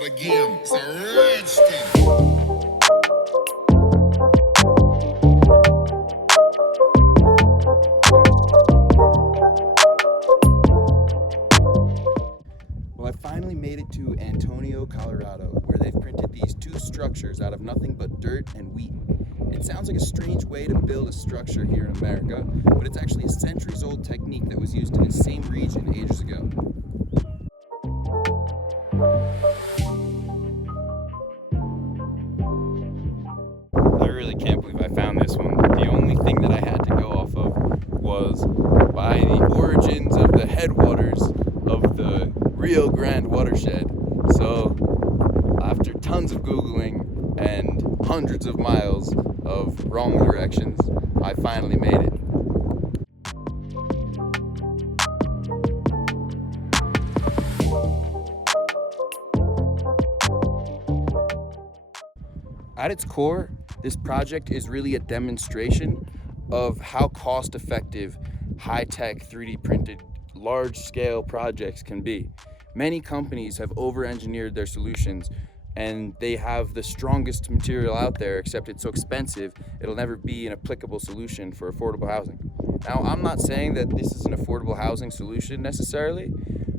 not a game, it's a rich thing. Well, I finally made it to Antonio, Colorado, where they've printed these two structures out of nothing but dirt and wheat. It sounds like a strange way to build a structure here in America, but it's actually a centuries-old technique that was used in the same region ages ago. I really can't believe I found this one. The only thing that I had to go off of was by the origins of the headwaters of the Rio Grande watershed. So after tons of Googling and hundreds of miles of wrong directions, I finally made it. At its core, this project is really a demonstration of how cost-effective, high-tech 3D printed large-scale projects can be. Many companies have over-engineered their solutions and they have the strongest material out there, except it's so expensive it'll never be an applicable solution for affordable housing. Now, I'm not saying that this is an affordable housing solution necessarily,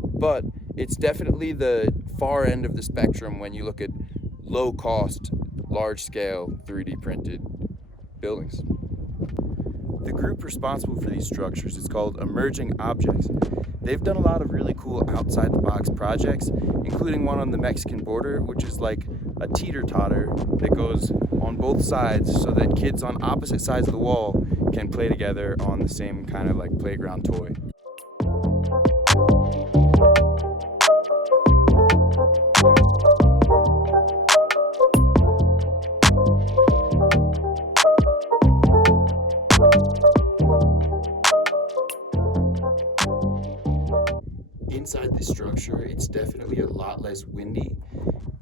but it's definitely the far end of the spectrum when you look at low-cost, large-scale 3D printed buildings. The group responsible for these structures is called Emerging Objects. They've done a lot of really cool outside-the-box projects, including one on the Mexican border, which is like a teeter-totter that goes on both sides so that kids on opposite sides of the wall can play together on the same kind of like playground toy. Inside this structure, it's definitely a lot less windy,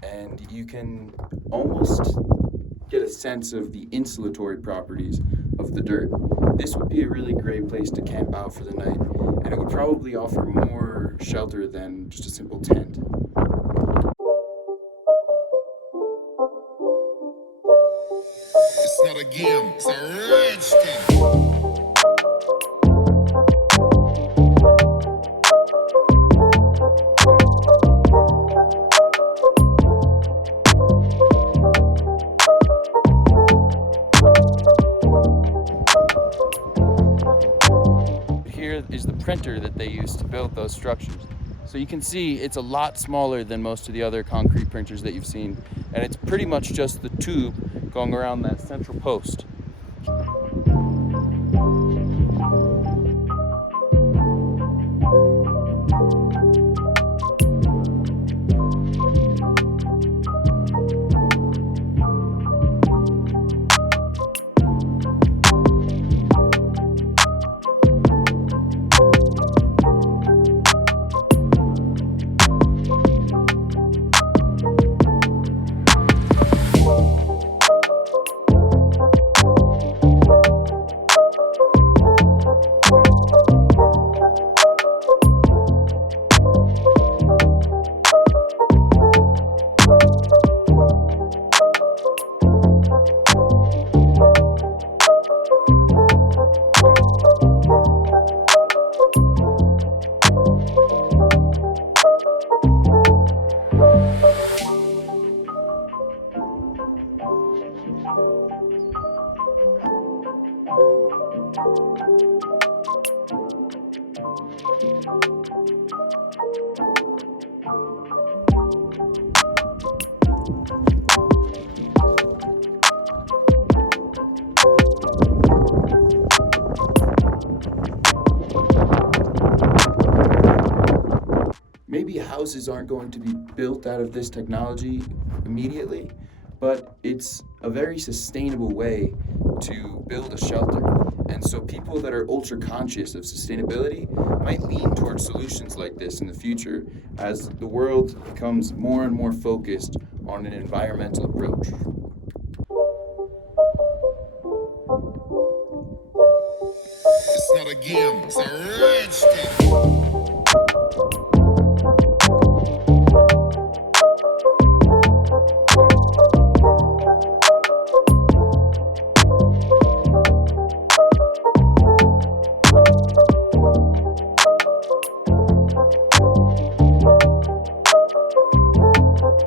and you can almost get a sense of the insulatory properties of the dirt. This would be a really great place to camp out for the night, and it would probably offer more shelter than just a simple tent. It's not a game, it's a rich thing. Here is the printer that they use to build those structures. So you can see it's a lot smaller than most of the other concrete printers that you've seen, and it's pretty much just the tube going around that central post. Maybe houses aren't going to be built out of this technology immediately, but it's a very sustainable way to build a shelter. And so people that are ultra conscious of sustainability might lean towards solutions like this in the future as the world becomes more and more focused on an environmental approach. It's not a game, it's a rich thing.